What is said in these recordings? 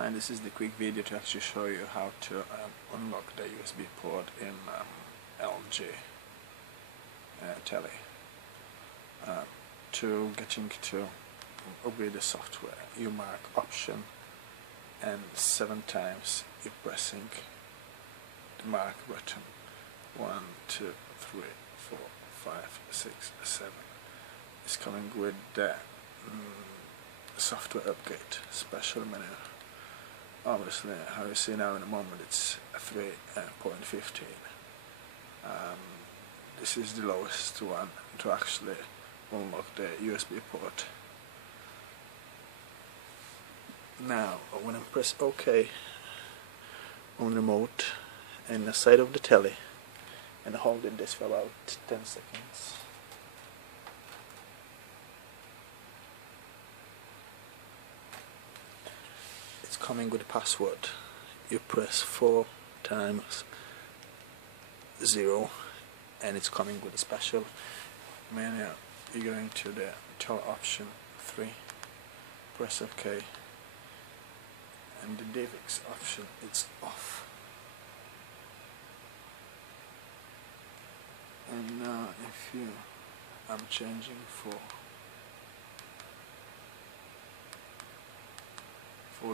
And this is the quick video to actually show you how to unlock the USB port in LG telly. To getting to upgrade the software, you mark option and 7 times you're pressing the mark button. 1, 2, 3, 4, 5, 6, 7. It's coming with the software upgrade special menu. Obviously, how you see now in a moment, it's 3.15. This is the lowest one to actually unlock the USB port. Now, when I press OK on the remote and the side of the telly and holding this for about 10 seconds, it's coming with a password. You press 4 times 0 and it's coming with a special menu. You're going to the top option 3, press OK, and the DivX option it's off. And now if I'm changing for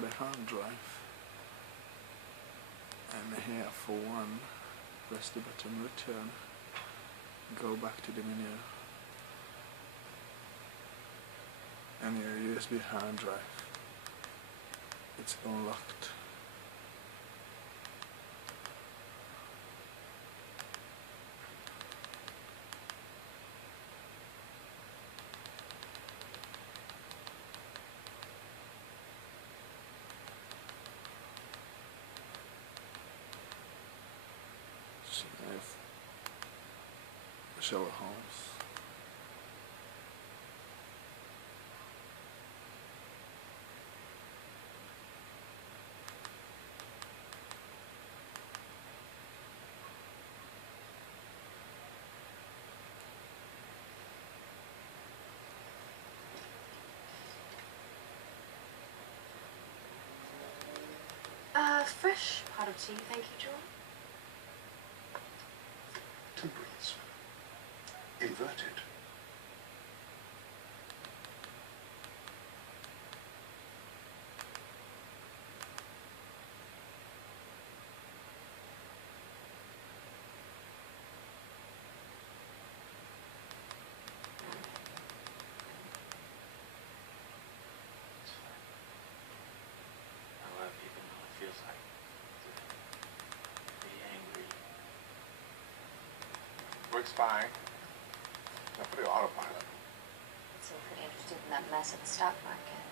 the hard drive, and here for 1, press the button return, go back to the menu, and your USB hard drive, it's unlocked. So I have shower holes. Fresh pot of tea, thank you, Joel. Temperance. Inverted. A lot of people know it feels like to be angry. Works fine. Not for the autopilot. So pretty interested in that mess at the stock market.